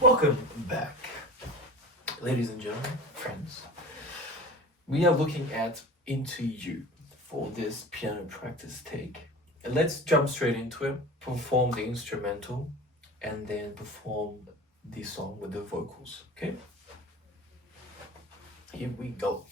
Welcome back, ladies and gentlemen, friends. We are looking at Into You for this piano practice take. And let's jump straight into it, perform the instrumental, and then perform the song with the vocals, okay? Here we go.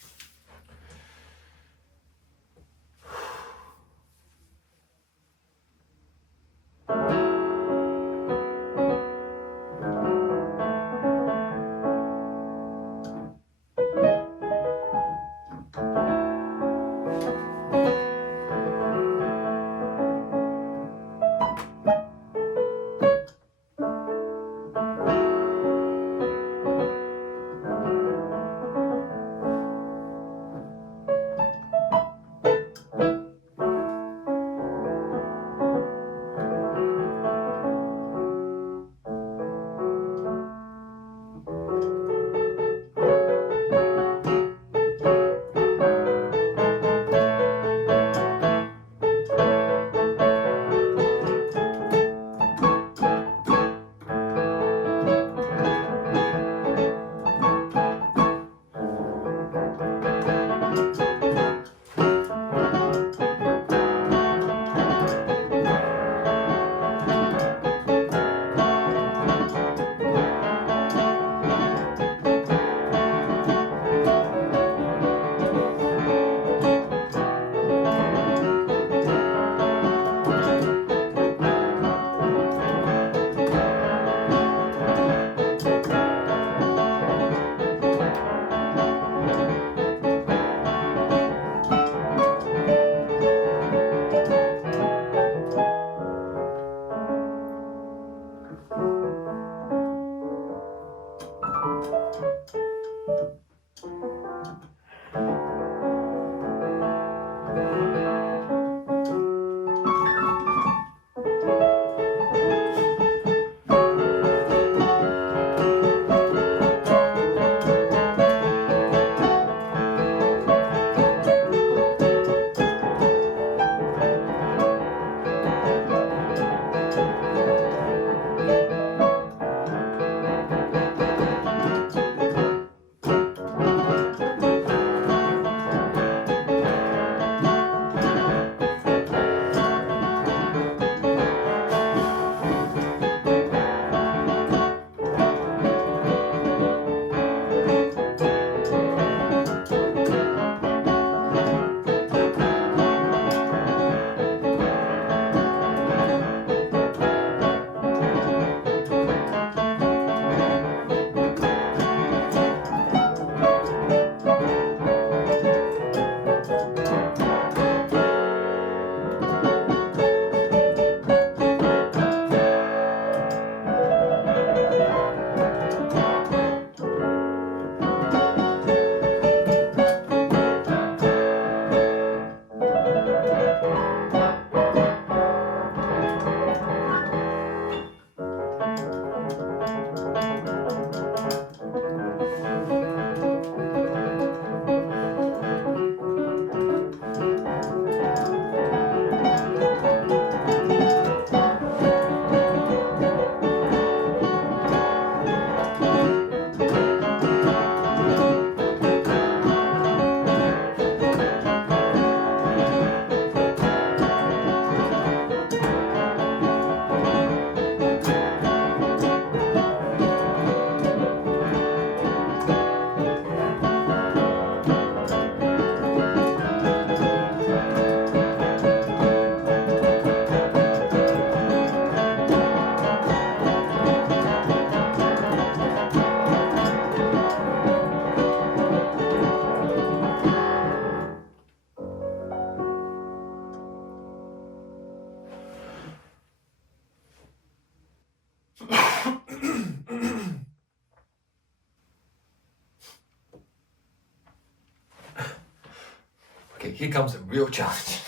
Okay, here comes a real challenge.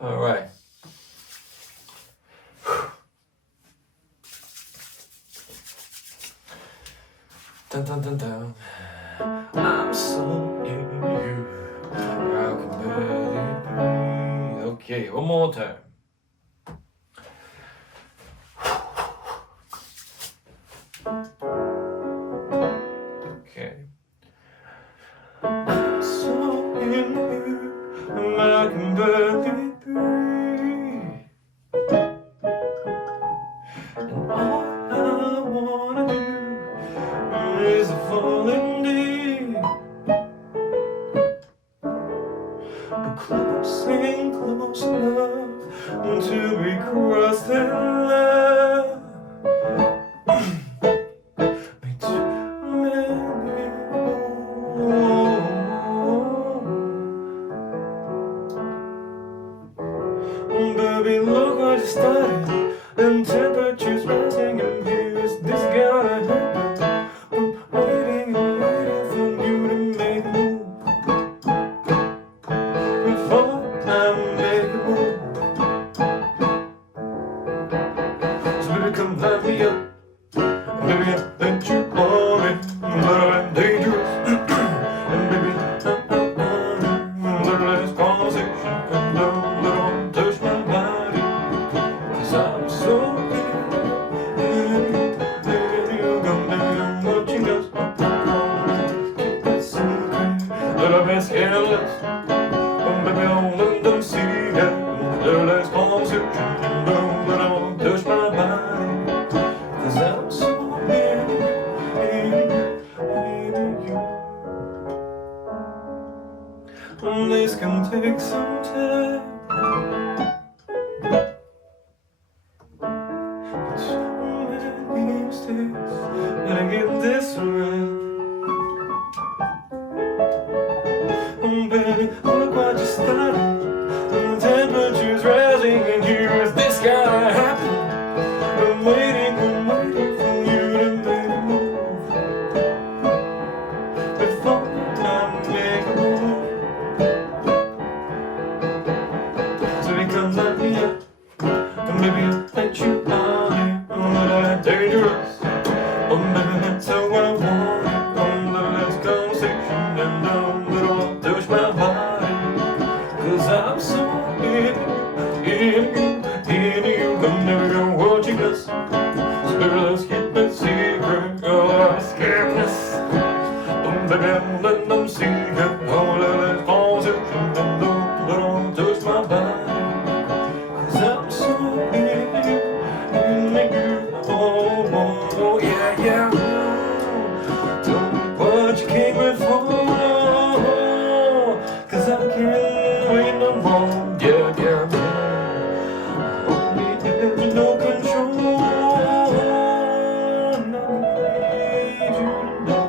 All right. Dun dun dun dun. I'm so in you. I can barely breathe. Okay, one more time. Okay. I'm so in here, and I can barely breathe. And all I wanna do is fall in deep. But close and close enough until we cross that line. Way too many more. Baby, look what you started, and temperature's rising, and here's this guy happen. I'm waiting and waiting for you to make a move. Before I make a move, so baby, come light me up. Baby, I let you on it, but I'm dangerous. And baby, the last conversation, and don't touch my body, 'cause I'm so in you come down, watching us. Keep that secret that I've been scandalous. But baby, don't let them see it, the last conversation, and don't touch my body, 'cause I'm so in you. And this can take some time. Too many mistakes, but I get this right. Oh baby, look what you started. The temperature's rising, and here's this guy happen. I'm waiting for you to make a move. Before I make a move, so we come light me up, and maybe I'll let you on it, but I'm dangerous. Oh baby, that's how I want it. On the last conversation, and don't touch my body, 'cause I'm so in you. Come down, watching us. So baby, let's keep it secret. Oh, I'm scaredness. Oh baby, don't let them see it. Oh, let's conversation, and don't touch my body, 'cause I'm so in you. Oh, yeah, yeah. Tell me what you came here for, 'cause I can't wait no more. Yeah, yeah, yeah. Only have no control, and I need you to know.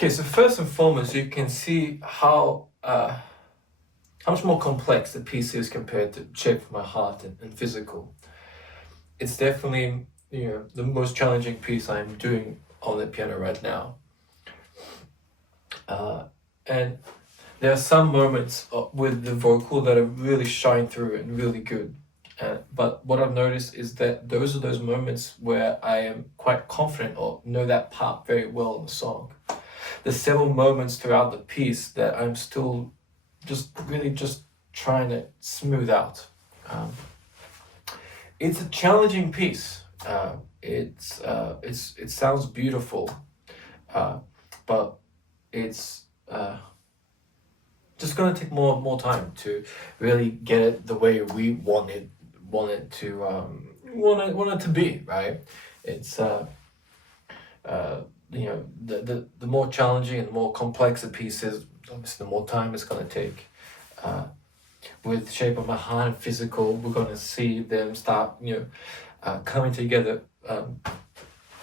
Okay, so first and foremost, you can see how much more complex the piece is compared to Shape of My Heart and Physical. It's definitely, the most challenging piece I'm doing on the piano right now. And there are some moments with the vocal that are really shine through and really good. But what I've noticed is that those are those moments where I am quite confident or know that part very well in the song. There's several moments throughout the piece that I'm still just trying to smooth out. It's a challenging piece. It sounds beautiful, but it's just gonna take more time to really get it the way we want it to want it to be, right? It's the more challenging and more complex a piece is, obviously the more time it's going to take. With Shape of My Heart and Physical, we're going to see them start coming together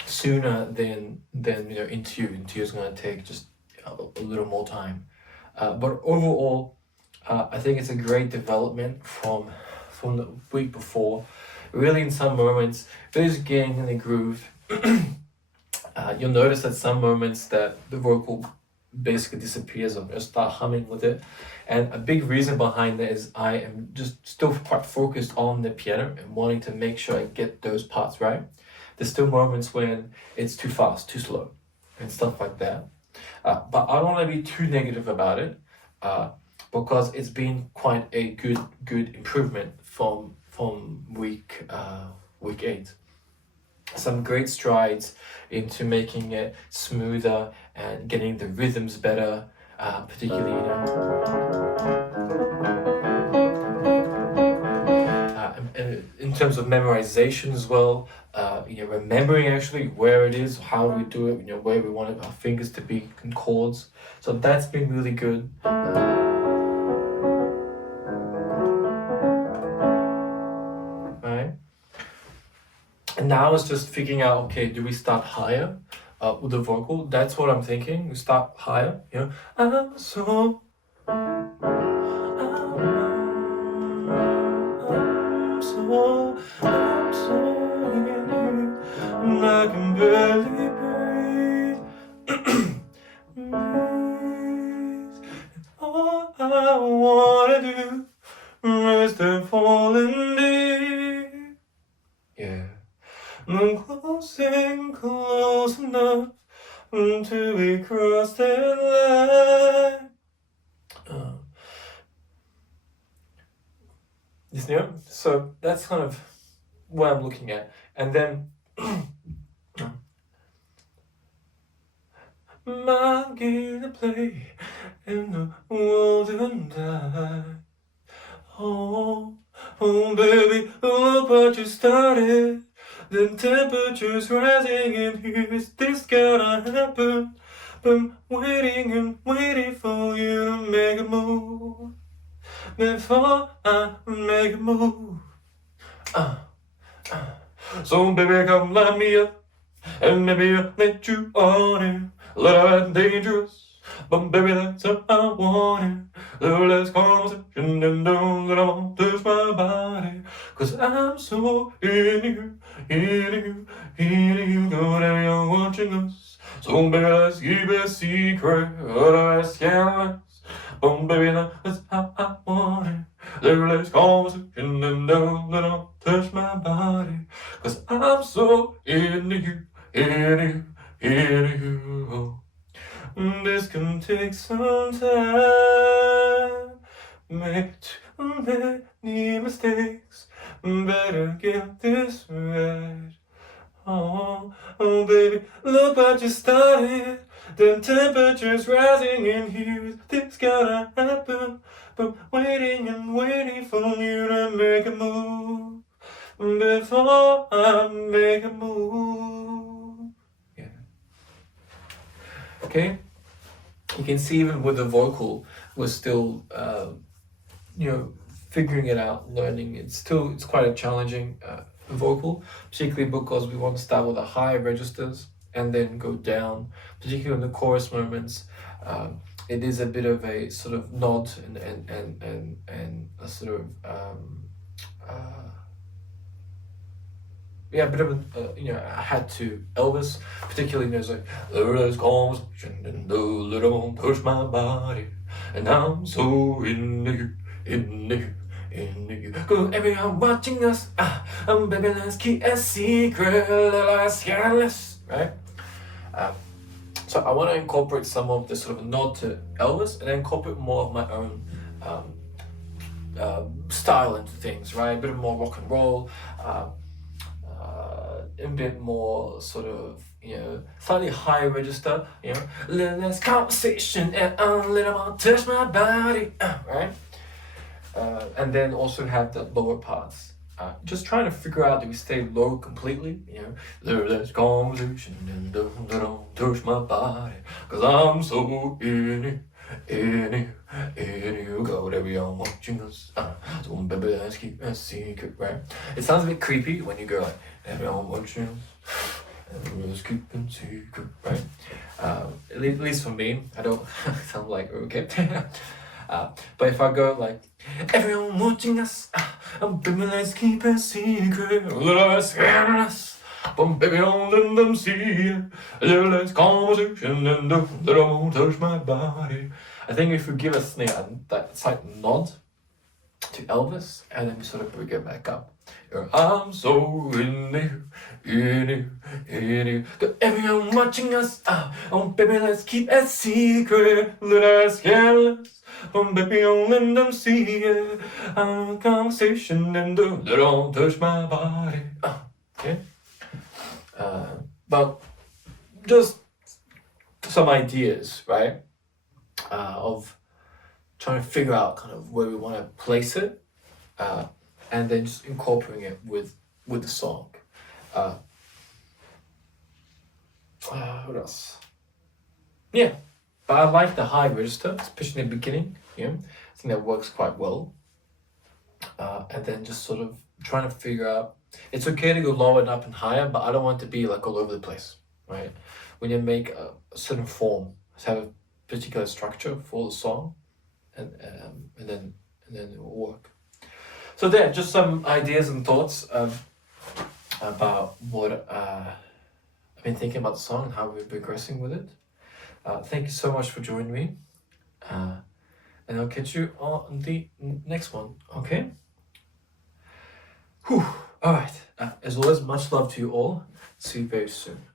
sooner than Into You. Into You is going to take just a little more time, but overall I think it's a great development from the week before. Really, in some moments, really just getting in the groove. You'll notice at some moments that the vocal basically disappears, and just start humming with it. And a big reason behind that is I am just still quite focused on the piano and wanting to make sure I get those parts right. There's still moments when it's too fast, too slow, and stuff like that. But I don't want to be too negative about it, because it's been quite a good improvement from week 8. Some great strides into making it smoother and getting the rhythms better, particularly in terms of memorization as well. Remembering actually where it is, how we do it, where we want our fingers to be in chords. So that's been really good. Right? And now it's just figuring out, okay, do we start higher with the vocal? That's what I'm thinking. We start higher, I'm so in you, and I can barely breathe. All I wanna do is to fall in deep. Yeah. I'm close enough until we cross that line. So that's kind of what I'm looking at. And then my game to play in the world and die. Oh, baby, look what you started. The temperature's rising in here. Is this gonna happen? Been waiting and waiting for you to make a move. Before I make a move. So baby, come light me up, and maybe I'll let you on it. A little bit dangerous, but baby, that's how I want it. A little less conversation and don't let them touch my body. 'Cause I'm so in you, know that you're watching us. So baby, let's keep it secret, otherwise scandalous. But baby, that's how I want it. Little less conversation and don't let them touch my body. 'Cause I'm so into you. This can take some time. Make too many mistakes. Better get this right. Oh, baby, look what you started. The temperature's rising in here. This gotta happen. But waiting and waiting for you to make a move. Before I make a move. Yeah. Okay? You can see even with the vocal, we're still, figuring it out, learning. It's quite a challenging vocal, particularly because we want to start with the high registers and then go down, particularly in the chorus moments. It is a bit of a sort of nod and a sort of a bit of a hat to Elvis, particularly there's like those conversation and the little push my body, and I'm so into you. Cause everyone watching us, baby, let's keep a secret, let's scandalous, right? So I want to incorporate some of this sort of nod to Elvis and then incorporate more of my own style into things, right? A bit more rock and roll, a bit more sort of, slightly higher register, little less conversation and a little more touch my body, right? And then also have the lower parts. just trying to figure out, do we stay low completely? You know, there's conversation and don't touch my body, cause I'm so in it, got everyone watching us. So baby, let's keep a secret, right? It sounds a bit creepy when you go like, everyone watching us. Everyone's keeping secret, right? At least for me, I don't sound like okay. But if I go like, everyone watching us, baby, let's keep a secret, let's scare us, but baby, don't let them see it. Let's conversation and don't touch my body. I think if we give a snare that slight nod to Elvis, and then we sort of bring it back up. I'm so in you. Got everyone watching us. Oh, baby, let's keep a secret. Let us careless. Oh, baby, don't let them see it. Conversation and don't touch my body. Okay. But just some ideas, right? Of trying to figure out kind of where we want to place it, and then just incorporating it with the song. What else? Yeah, but I like the high register, especially in the beginning. Yeah, I think that works quite well. And then just sort of trying to figure out, it's okay to go lower and up and higher, but I don't want it to be like all over the place, right? When you make a certain form, have a particular structure for the song, and then it will work. So there, just some ideas and thoughts about what I've been thinking about the song and how we're progressing with it. Thank you so much for joining me, and I'll catch you on the next one. Okay. Whew. All right. As always, much love to you all. See you very soon.